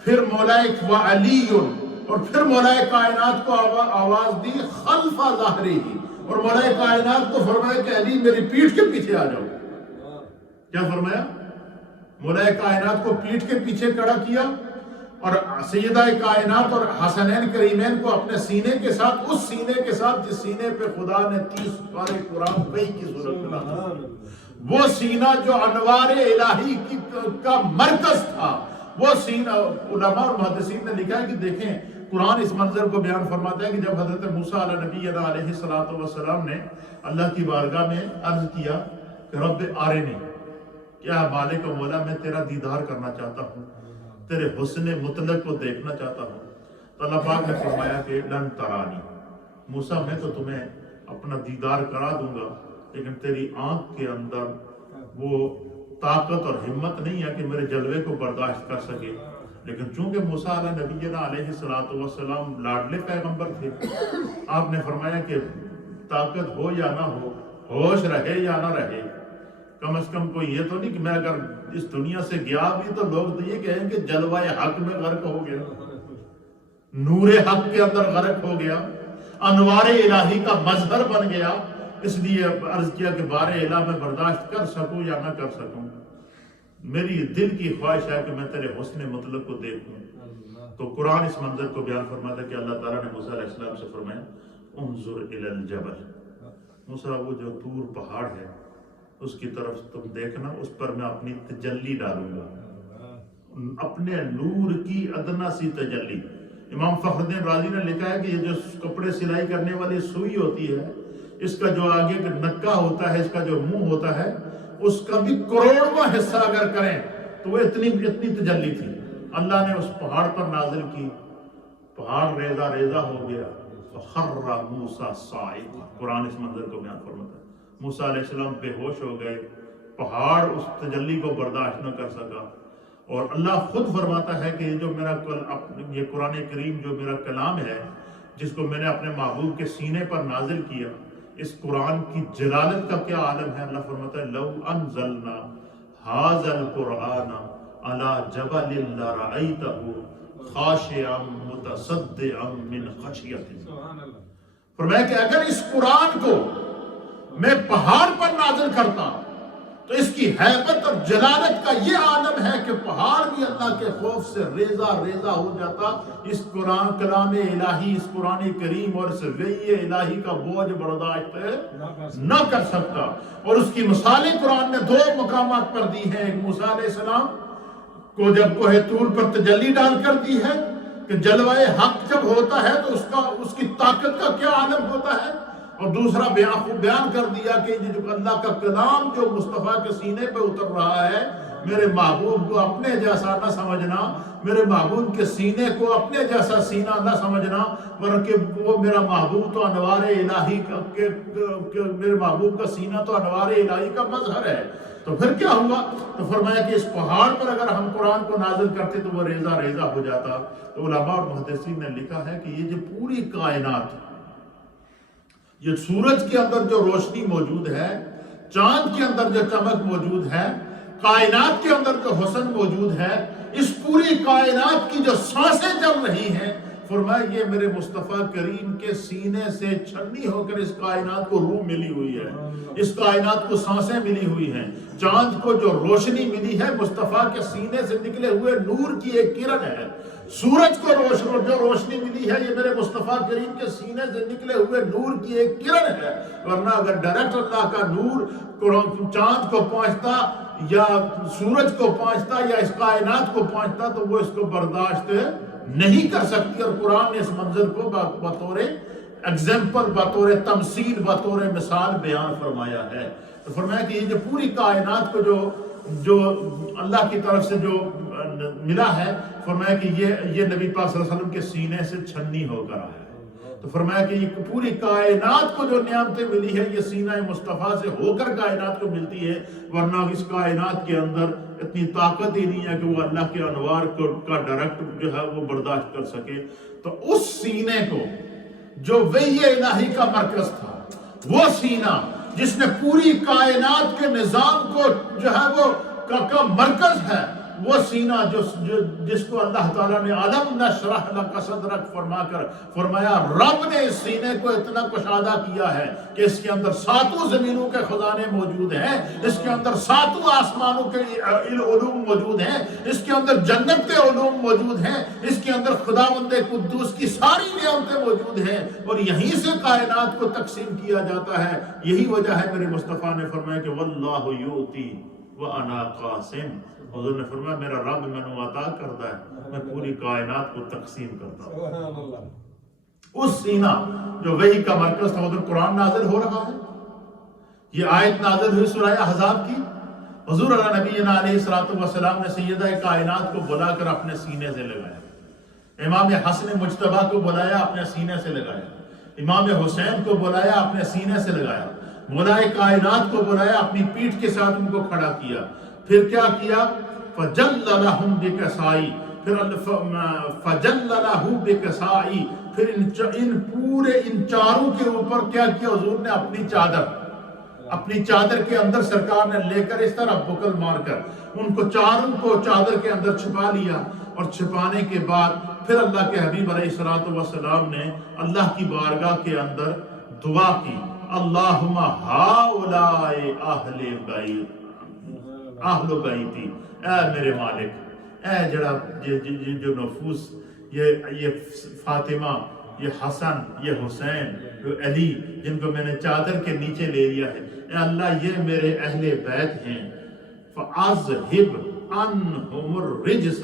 پھر مولا علی، اور پھر مولا کائنات کو آواز دی خلف ظاہری، اور مولا کائنات کو فرمایا کہ علی میری پیٹھ کے پیچھے آ جاؤ۔ کیا فرمایا؟ مولا کائنات کو پیٹھ کے پیچھے کھڑا کیا، اور سیدہ کائنات اور حسنین کریمین کو اپنے سینے کے ساتھ، اس سینے کے ساتھ جس سینے پہ خدا نے 30 پارے قرآن وحی کی صورت میں ڈالا، وہ سینہ جو انوار الہی کا مرکز تھا، وہ سینہ۔ علماء اور محدثین نے لکھا ہے کہ دیکھیں قرآن اس منظر کو بیان فرماتا ہے کہ جب حضرت موسیٰ علیہ نبی علیہ السلام نے اللہ کی بارگاہ میں عرض کیا کہ رب آرنی، کیا مالک و مولا میں تیرا دیدار کرنا چاہتا ہوں، تیرے حسن مطلق کو دیکھنا چاہتا ہوں، تو اللہ پاک نے فرمایا کہ لن ترانی، موسیٰ میں تو تمہیں اپنا دیدار کرا دوں گا، لیکن تیری آنکھ کے اندر وہ طاقت اور ہمت نہیں ہے کہ میرے جلوے کو برداشت کر سکے۔ لیکن چونکہ موسیٰ علیہ نبی علیہ السلام لاڈلے پیغمبر تھے، آپ نے فرمایا کہ طاقت ہو یا نہ ہو، ہوش رہے یا نہ رہے، کم از کم کوئی یہ تو نہیں کہ میں اگر اس دنیا سے گیا بھی تو لوگ تو یہ کہیں کہ جلوہ حق میں غرق ہو گیا، نور حق کے اندر غرق ہو گیا، انوار الہی کا مظہر بن گیا۔ اس لیے عرض کیا کہ بار الہ میں برداشت کر سکوں یا نہ کر سکوں، میری دل کی خواہش ہے کہ میں تیرے حسن مطلق کو دیکھوں۔ تو قرآن اس منظر کو بیان فرماتا ہے کہ اللہ تعالیٰ نے موسیٰ علیہ السلام سے فرمایا انظر الی الجبل، موسیٰ وہ جو طور پہاڑ ہے اس کی طرف تم دیکھنا، اس پر میں اپنی تجلی ڈالوں گا، اپنے نور کی ادنا سی تجلی۔ امام فخر الدین رازی نے لکھا ہے کہ یہ جو کپڑے سلائی کرنے والی سوئی ہوتی ہے، اس کا جو آگے کا نکا ہوتا ہے، اس کا جو منہ ہوتا ہے، اس کا بھی کروڑواں حصہ اگر کریں تو وہ اتنی تجلی تھی۔ اللہ نے اس پہاڑ پر نازل کی، پہاڑ ریزہ ریزہ ہو گیا، فخر موسیٰ صاعقا، قرآن اس منظر کو بیان فرماتا ہے۔ موسیٰ علیہ السلام بے ہوش ہو گئے، پہاڑ اس تجلی کو برداشت نہ کر سکا، اور اللہ خود فرماتا ہے کہ یہ قرآن کریم جو میرا کلام ہے، جس کو میں نے اپنے محبوب کے سینے پر نازل کیا، اس قرآن کی جلالت کا کیا عالم ہے۔ اللہ فرماتا ہے لو انزلنا ھذا القرآن علی جبل لرأیتہ خاشعا متصدعا من خشیۃ اللہ۔ فرمایا کہ اگر اس قرآن کو میں پہاڑ پر نازل کرتا تو اس کی حیبت اور جلالت کا یہ عالم ہے کہ پہاڑ بھی اللہ کے خوف سے ریزہ ریزہ ہو جاتا۔ اس قرآن کلام الہی، اس قرآن کریم اور اس وحی الہی کا بوجھ برداشت نہ کر سکتا۔ اور اس کی مثالیں قرآن نے 2 مقامات پر دی ہیں۔ ایک موسیٰ علیہ السلام کو جب کوہ طور پر تجلی ڈال کر دی ہے کہ جلوہ حق جب ہوتا ہے تو اس کی طاقت کا کیا عالم ہوتا ہے، اور دوسرا بیان کر دیا کہ یہ جو اللہ کا کلام جو مصطفیٰ کے سینے پہ اتر رہا ہے، میرے محبوب کو اپنے جیسا نہ سمجھنا، میرے محبوب کے سینے کو اپنے جیسا سینہ نہ سمجھنا، بلکہ وہ میرا محبوب تو انوار الہی کا میرے محبوب کا سینہ تو انوار الہی کا مظہر ہے۔ تو پھر کیا ہوا؟ تو فرمایا کہ اس پہاڑ پر اگر ہم قرآن کو نازل کرتے تو وہ ریزہ ریزہ ہو جاتا۔ تو علماء اور محدثین نے لکھا ہے کہ یہ جو پوری کائنات، یہ سورج کے اندر جو روشنی موجود ہے، چاند کے اندر جو چمک موجود ہے، کائنات کے اندر جو حسن موجود ہے، اس پوری کائنات کی جو سانسیں چل رہی ہیں، فرمایا یہ میرے مصطفیٰ کریم کے سینے سے چھنی ہو کر اس کائنات کو روح ملی ہوئی ہے، اس کائنات کو سانسیں ملی ہوئی ہیں۔ چاند کو جو روشنی ملی ہے مصطفیٰ کے سینے سے نکلے ہوئے نور کی ایک کرن ہے۔ سورج کو جو روشنی ملی ہے یہ میرے مصطفیٰ کریم کے سینے سے نکلے ہوئے نور کی ایک کرن ہے۔ ورنہ اگر ڈائریکٹ اللہ کا نور چاند کو پہنچتا یا سورج کو پہنچتا یا اس کائنات کو پہنچتا تو وہ اس کو برداشت نہیں کر سکتی۔ اور قرآن نے اس منظر کو بطور ایگزامپل، بطور تمثیل، بطور مثال بیان فرمایا ہے۔ تو فرمایا کہ یہ جو پوری کائنات کو جو اللہ کی طرف سے جو ملا ہے، فرمایا کہ یہ نبی پاک صلی اللہ علیہ وسلم کے سینے سے چھنی ہو کر آیا ہے۔ تو فرمایا کہ یہ پوری کائنات کو جو نعمتیں ملی ہے یہ سینہ مصطفیٰ سے ہو کر کائنات کو ملتی ہے، ورنہ اس کائنات کے اندر اتنی طاقت ہی نہیں ہے کہ وہ اللہ کے انوار کا ڈائریکٹ جو ہے وہ برداشت کر سکے۔ تو اس سینے کو جو وحی الہی کا مرکز تھا، وہ سینہ جس نے پوری کائنات کے نظام کو جو ہے وہ کا مرکز ہے، وہ سینہ جس کو اللہ تعالیٰ نے علم نشرح لک صدرک فرمایا رب نے اس سینے کو اتنا کشادہ کیا ہے کہ اس کے اندر 7 زمینوں کے خزانے موجود ہیں، اس کے اندر 7 آسمانوں کے علوم موجود ہیں، اس کے اندر جنت کے علوم موجود ہیں، اس کے اندر خداوند قدوس کی ساری نعمتیں موجود ہیں، اور یہیں سے کائنات کو تقسیم کیا جاتا ہے۔ یہی وجہ ہے میرے مصطفیٰ نے فرمایا کہ واللہ یؤتی وَأَنَا قَاسِمٌ، حضور نے فرمایا میرا رب میں نے عطا کرتا ہے، میں پوری کائنات کو تقسیم کرتا ہوں۔ اس سینہ جو وحی کا مرکز تھا، ادھر قرآن نازل ہو رہا ہے، یہ آیت نازل ہوئی سورہ احزاب کی، حضور علیہ نبینا علیہ الصلوۃ والسلام نے سیدہ کائنات کو بلا کر اپنے سینے سے لگایا، امام حسن مجتبیٰ کو بلایا اپنے سینے سے لگایا، امام حسین کو بلایا اپنے سینے سے لگایا، مولائے کائنات کو بلایا اپنی پیٹھ کے ساتھ ان کو کھڑا کیا، پھر کیا کیا؟ فَجَلَّ لَهُمْ بِكَسَائِ، پھر فَجَلَّ لَهُ بِكَسَائِ، پھر ان چاروں کے اوپر کیا کیا حضور نے؟ اپنی چادر کے اندر سرکار نے لے کر اس طرح بکل مار کر ان کو چاروں کو چادر کے اندر چھپا لیا، اور چھپانے کے بعد پھر اللہ کے حبیب علیہ الصلوۃ والسلام نے اللہ کی بارگاہ کے اندر دعا کی، اللہم ہؤلاء اہل بیتی، اے میرے مالک، اے جو نفوس، یہ فاطمہ، یہ حسن، یہ حسین، یہ علی، جن کو میں نے چادر کے نیچے لے لیا ہے، اے اللہ یہ میرے اہل بیت ہیں، فَأَذْهِبْ عَنْهُمُ الرِّجْسَ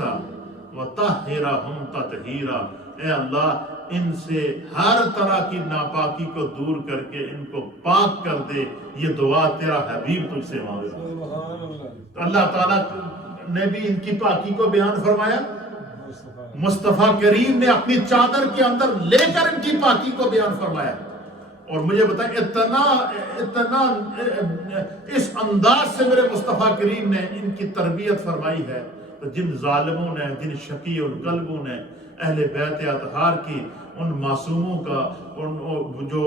وَطَهِّرْهُمْ تَطْهِيرًا، اے اللہ ان سے ہر طرح کی ناپاکی کو دور کر کے ان کو پاک کر دے، یہ دعا تیرا حبیب تجھ سے مانگ رہا ہے۔ تو اللہ تعالیٰ نے بھی ان کی پاکی کو بیان فرمایا، مصطفیٰ کریم نے اپنی چادر کے اندر لے کر ان کی پاکی کو بیان فرمایا۔ اور مجھے بتائیں اتنا اس انداز سے میرے مصطفیٰ کریم نے ان کی تربیت فرمائی ہے، تو جن ظالموں نے، جن شقی القلبوں نے اہل بیت اطہار کی ان معصوموں کا، ان جو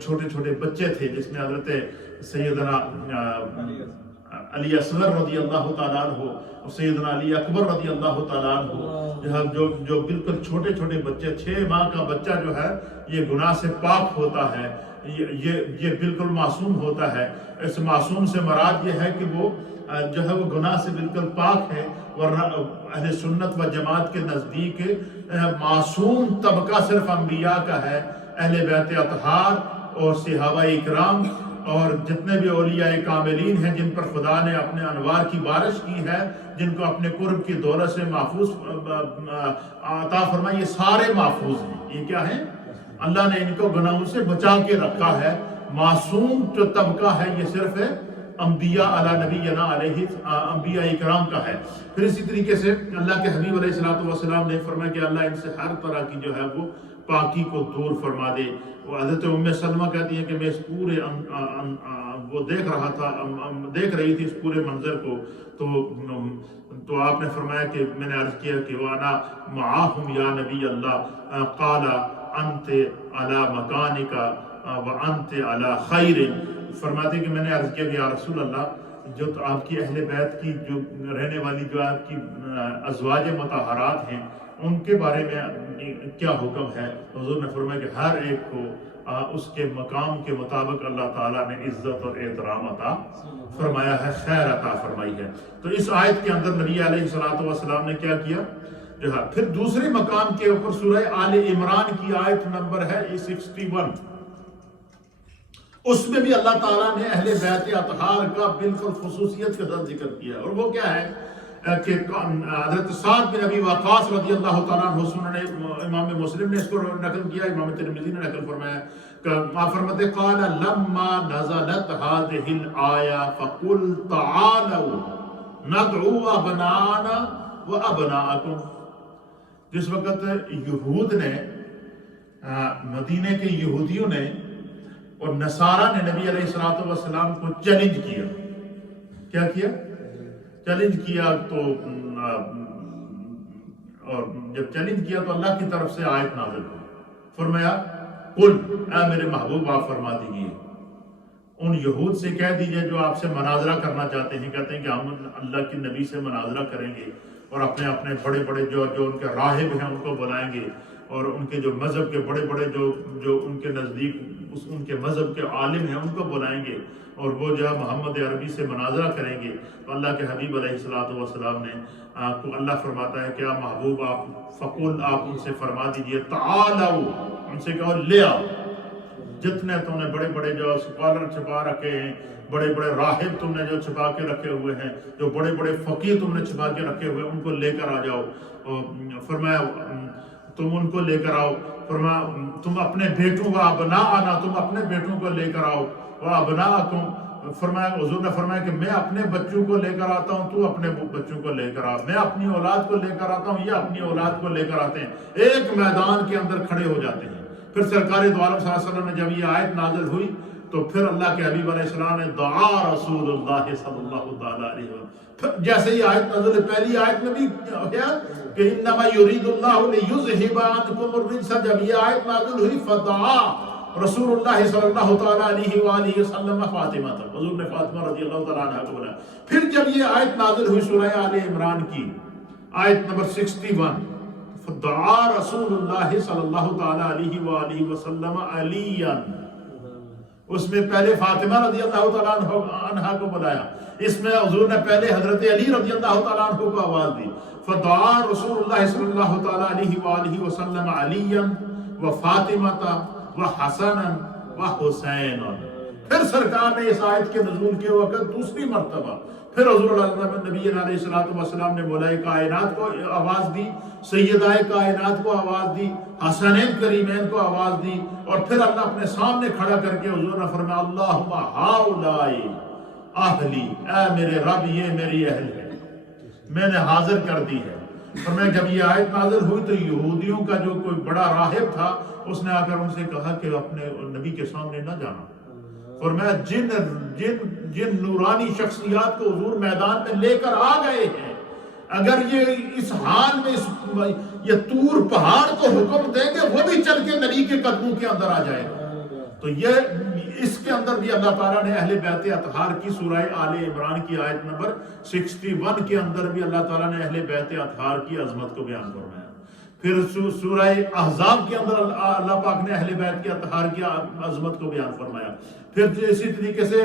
چھوٹے چھوٹے بچے تھے، جس میں حضرت سیدنا علی اصغر رضی اللہ تعالیٰ عنہ اور سیدنا علی اکبر رضی اللہ تعالیٰ عنہ، جو بالکل چھوٹے چھوٹے بچے، 6 ماہ کا بچہ جو ہے یہ گناہ سے پاک ہوتا ہے، یہ بالکل معصوم ہوتا ہے۔ اس معصوم سے مراد یہ ہے کہ وہ جو ہے وہ گناہ سے بالکل پاک ہے، ورنہ اہل سنت و جماعت کے نزدیک معصوم طبقہ صرف انبیاء کا ہے، اہل بیت اطہار اور صحابہ اکرام اور جتنے بھی اولیاء کاملین ہیں جن پر خدا نے اپنے انوار کی بارش کی ہے، جن کو اپنے قرب کی دولت سے محفوظ عطا فرمائی، یہ سارے محفوظ ہیں۔ یہ کیا ہیں؟ اللہ نے ان کو گناہوں سے بچا کے رکھا ہے۔ معصوم جو طبقہ ہے یہ صرف انبیاء علی نبینا علیہ انبیاء اکرام کا ہے۔ پھر اسی طریقے سے اللہ کے حبیب علیہ الصلوۃ والسلام نے فرمایا کہ اللہ ان سے ہر طرح کی جو ہے وہ پاکی کو دور فرما دے۔ وہ حضرت ام سلمہ کہتی ہیں کہ میں اس پورے وہ دیکھ رہی تھی اس پورے منظر کو، تو آپ نے فرمایا کہ میں نے عرض کیا کہ وانا معاہم یا نبی اللہ، قال انت علی مکانک وانت علی خیر، فرماتے کہ میں نے عرض کیا کہ یا رسول اللہ، جو آپ کی اہل بیت کی جو رہنے والی جو آپ کی ازواج مطہرات ہیں ان کے بارے میں کیا حکم ہے؟ حضور نے فرمایا کہ ہر ایک کو اس کے مقام کے مطابق اللہ تعالیٰ نے عزت اور احترام عطا فرمایا ہے، خیر عطا فرمائی ہے۔ تو اس آیت کے اندر نبی علیہ الصلوۃ والسلام نے کیا کیا؟ جو ہے پھر دوسرے مقام کے اوپر سورہ آل عمران کی آیت نمبر ہے 61، اس میں بھی اللہ تعالیٰ نے اہل بیت اطہار کا بالکل خصوصیت کے ساتھ ذکر کیا، اور وہ کیا ہے کہ حضرت سعد بن ابی وقاص رضی اللہ تعالیٰ عنہ، سنن امام مسلم نے اس کو نقل کیا، امام ترمذی نے نقل فرمایا کہ آپ فرماتے قال لما نزلت هذه الآية فقل تعالوا ندعو ابناءنا وابناءكم، جس وقت یہود نے، مدینے کے یہودیوں نے اور نصارہ نے نبی علیہ الصلوۃ والسلام کو چیلنج کیا، کیا کیا؟ چیلنج کیا، تو اور جب چیلنج کیا تو اللہ کی طرف سے آیت نازل ہوئی، فرمایا قل اے میرے محبوب آپ فرما دیجیے ان یہود سے کہہ دیجئے جو آپ سے مناظرہ کرنا چاہتے ہیں، کہتے ہیں کہ ہم اللہ کے نبی سے مناظرہ کریں گے اور اپنے اپنے بڑے بڑے جو ان کے راہب ہیں ان کو بلائیں گے، اور ان کے جو مذہب کے بڑے بڑے جو ان کے نزدیک ان کے مذہب کے عالم ہیں ان کو بلائیں گے، اور وہ جو ہے محمد عربی سے مناظرہ کریں گے۔ تو اللہ کے حبیب علیہ الصلوۃ والسلام نے تو اللہ فرماتا ہے کہ محبوب آپ فقل آپ ان سے فرما دیجئے تعالوا، ان سے کہو لے آؤ، جتنے تم نے بڑے بڑے جو اسکالر چھپا رکھے ہیں، بڑے بڑے راہب تم نے جو چھپا کے رکھے ہوئے ہیں، جو بڑے بڑے فقیہ تم نے چھپا کے رکھے ہوئے ہیں، ان کو لے کر آ جاؤ۔ فرمایا تم ان کو لے کر آؤ، فرمایا تم اپنے بیٹوں و ابناءنا، تم اپنے بیٹوں کو لے کر آؤ، و ابناءکم، فرمایا حضور نے فرمایا کہ میں اپنے بچوں کو لے کر آتا ہوں، تو اپنے بچوں کو لے کر آ، میں اپنی اولاد کو لے کر آتا ہوں، یہ اپنی اولاد کو لے کر آتے ہیں، ایک میدان کے اندر کھڑے ہو جاتے ہیں۔ پھر سرکار دو عالم صلی اللہ علیہ وسلم نے جب یہ آیت نازل ہوئی تو پھر اللہ کے حبیب علیہ السلام نے دعا رسول اللہ صلی اللہ تعالیٰ علیہ وسلم، جیسے ہی آیت نازل، پہلی آیت میں بھی کیا کہ انما یرید اللہ لیذھب عنکم الرجس، جب یہ آیت نازل ہوئی فدعا رسول اللہ صلی اللہ تعالیٰ علیہ وآلہ وسلم فاطمہ تک، حضور نے فاطمہ رضی اللہ تعالیٰ عنہ کو بولا۔ پھر جب یہ آیت نازل ہوئی سورہ آل عمران کی آیت نمبر 61، فدعا رسول اللہ صلی اللہ تعالیٰ علیہ وآلہ وسلم علیاً، اس میں پہلے فاطمہ رضی اللہ تعالیٰ عنہ کو بلایا، اس میں حضور نے پہلے حضرت علی رضی اللہ تعالیٰ عنہ کو آواز دی، فدعا رسول اللہ صلی اللہ تعالیٰ علیہ وآلہ وسلم علیاً و فاطمہ و حسن و حسین۔ پھر سرکار نے اس آیت کے نزول کے وقت دوسری مرتبہ پھر حضور نبی علیہ السلام نے مولا کائنات کو آواز دی، سیدہ کائنات کو آواز دی، حسنین کریمین کو آواز دی، اور پھر اللہ اپنے سامنے کھڑا کر کے حضور نے فرمایا اللہم ہاؤلائی اہلی، اے میرے رب یہ میری اہل ہے، میں نے حاضر کر دی ہے۔ فرمایا جب یہ آیت نازل ہوئی تو یہودیوں کا جو کوئی بڑا راہب تھا اس نے آ کر ان سے کہا کہ اپنے نبی کے سامنے نہ جانا، فرمایا جن نورانی شخصیات کو حضور میدان میں لے کر آ گئے ہیں، اگر یہ اس حال میں یہ طور پہاڑ کو حکم دیں گے وہ بھی چل کے نبی کے قدموں کے اندر آ جائے گا۔ تو یہ اس کے اندر بھی اللہ تعالیٰ نے اہل بیت اطہار کی سورہ آل عمران کی آیت نمبر 61 کے اندر بھی اللہ تعالیٰ نے اہل بیت اطہار کی عظمت کو بیان فرمایا۔ پھر سورہ احزاب کے اندر اللہ پاک نے اہل بیت کے اطہار کی عظمت کو بیان فرمایا۔ پھر اسی طریقے سے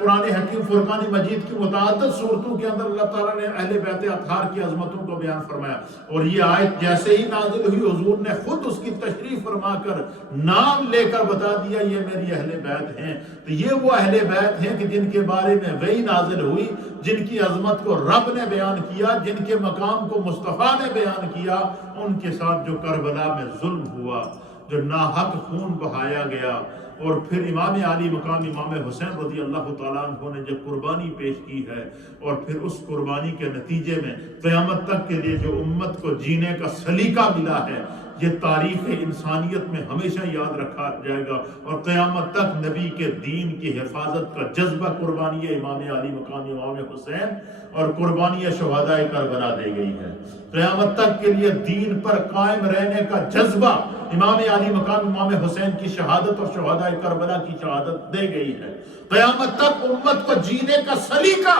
قرآن حکیم فرقان مجید کی متعدد صورتوں کے اندر اللہ تعالیٰ نے اہل بیت اطہار کی عظمتوں کو بیان فرمایا، اور یہ آیت جیسے ہی نازل ہوئی حضور نے خود اس کی تشریح فرما کر نام لے کر بتا دیا یہ میری اہل بیت ہیں۔ تو یہ وہ اہل بیت ہیں کہ جن کے بارے میں وحی نازل ہوئی، جن کی عظمت کو رب نے بیان کیا، جن کے مقام کو مصطفیٰ نے بیان کیا، ان کے ساتھ جو کربلا میں ظلم ہوا، جو ناحق خون بہایا گیا، اور پھر امام علی مقام امام حسین رضی اللہ تعالیٰ عنہ نے جو قربانی پیش کی ہے، اور پھر اس قربانی کے نتیجے میں قیامت تک کے لیے جو امت کو جینے کا سلیقہ ملا ہے، یہ تاریخ انسانیت میں ہمیشہ یاد رکھا جائے گا، اور قیامت تک نبی کے دین کی حفاظت کا جذبہ قربانی امام علی مقام امام حسین اور قربانی شہداء کربلا دے گئی ہے۔ قیامت تک کے لیے دین پر قائم رہنے کا جذبہ امام علی مقام امام حسین کی شہادت اور شہداء کربلا کی شہادت دے گئی ہے۔ قیامت تک امت کو جینے کا سلیقہ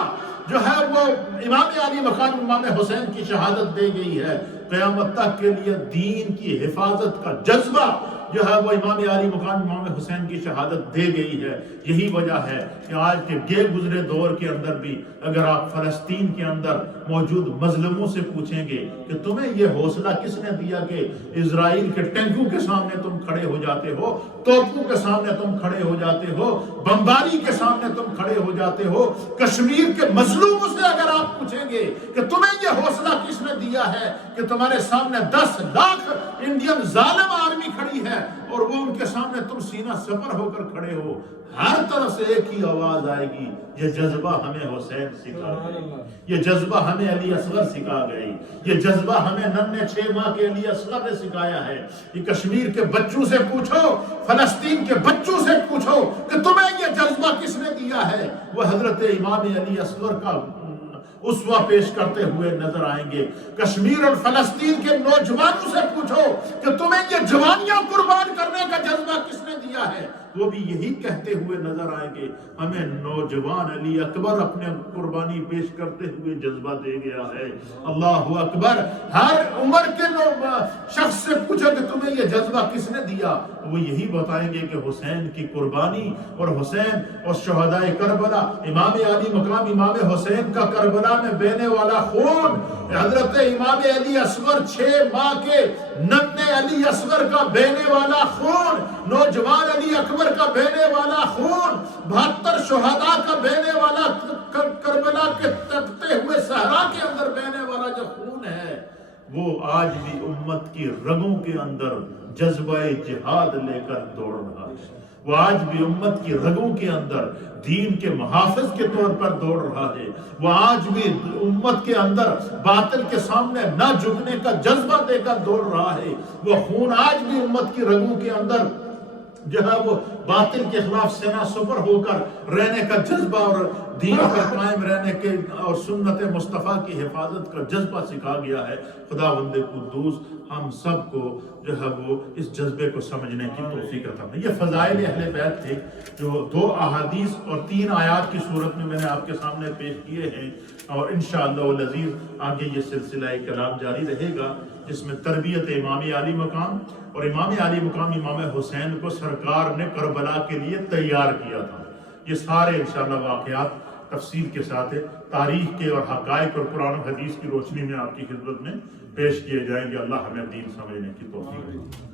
جو ہے وہ امام علی مقام امام حسین کی شہادت دے گئی ہے۔ قیامت تک کے لیے دین کی حفاظت کا جذبہ جو ہے وہ امام علی مقام امام حسین کی شہادت دے گئی ہے۔ یہی وجہ ہے کہ آج کے گزرے دور کے اندر بھی اگر آپ فلسطین کے اندر موجود مظلوموں سے پوچھیں گے کہ تمہیں یہ حوصلہ کس نے دیا کہ اسرائیل کے ٹینکوں کے سامنے تم کھڑے ہو جاتے ہو، توپوں کے سامنے تم کھڑے ہو جاتے ہو، بمباری کے سامنے تم کھڑے ہو جاتے ہو، کشمیر کے مظلوموں سے اگر آپ پوچھیں گے کہ تمہیں یہ حوصلہ کس نے دیا ہے کہ تمہارے سامنے 10 لاکھ انڈین ظالم آرمی کھڑی ہے اور وہ ان کے سامنے تم سینہ سپر ہو کر کھڑے ہو، ہر طرف سے ایک ہی آواز آئے گی، یہ جذبہ ہمیں حسین سکھا گئی، یہ جذبہ ہمیں علی اصغر سکھا گئی، یہ جذبہ ہمیں ننھے 6 ماہ کے علی اصغر نے سکھایا ہے۔ یہ کشمیر کے بچوں سے پوچھو، فلسطین کے بچوں سے پوچھو کہ تمہیں یہ جذبہ کس نے دیا ہے، وہ حضرت امام علی اصغر کا اسوہ پیش کرتے ہوئے نظر آئیں گے۔ کشمیر اور فلسطین کے نوجوانوں سے پوچھو کہ تمہیں یہ جوانیاں قربان کرنے کا جذبہ کس نے دیا ہے، وہ بھی یہی کہتے ہوئے نظر آئیں گے ہمیں نوجوان علی اکبر اپنے قربانی پیش کرتے ہوئے جذبہ دے گیا ہے۔ اللہ اکبر۔ ہر عمر کے شخص سے پوچھو کہ تمہیں یہ جذبہ کس نے دیا، وہ یہی بتائیں گے کہ حسین کی قربانی اور حسین اور شہداء کربلا، امام علی مقام امام حسین کا کربلا میں بہنے والا خون، حضرت امام علی اصغر 6 ماہ کے ننھے علی اصغر کا بہنے والا خون، نوجوان علی اکبر کا بہنے والا خون، 72 شہداء کا بہنے والا، کربلا کے تپتے ہوئے صحرا کے اندر بہنے والا جو خون ہے، وہ آج بھی امت کی رگوں کے اندر جذبہ جہاد لے کر دوڑ رہا ہے۔ وہ آج بھی امت کی رگوں کے اندر دین کے محافظ کے طور پر دوڑ رہا ہے۔ وہ آج بھی امت کے اندر باطل کے سامنے نہ جھکنے کا جذبہ دے کر دوڑ رہا ہے۔ وہ خون آج بھی امت کی رگوں کے اندر جو ہے وہ باطل کے خلاف سینہ سپر ہو کر رہنے کا جذبہ اور دین پر قائم رہنے کے اور سنت مصطفیٰ کی حفاظت کا جذبہ سکھا گیا ہے۔ خداوند قدوس ہم سب کو جو ہے وہ اس جذبے کو سمجھنے کی توفیق عطا فرمائے۔ یہ فضائل اہل بیت تھے جو 2 احادیث اور 3 آیات کی صورت میں نے آپ کے سامنے پیش کیے ہیں، اور انشاءاللہ العزیز آگے یہ سلسلہ کلام جاری رہے گا جس میں تربیت امام علی مقام اور امام علی مقام امام حسین کو سرکار نے کربلا کے لیے تیار کیا تھا۔ یہ سارے انشاءاللہ واقعات تفصیل کے ساتھ تاریخ کے اور حقائق اور قرآن و حدیث کی روشنی میں آپ کی خدمت میں پیش کیے جائیں گے۔ اللہ ہمیں دین سمجھنے کی توفیق دے۔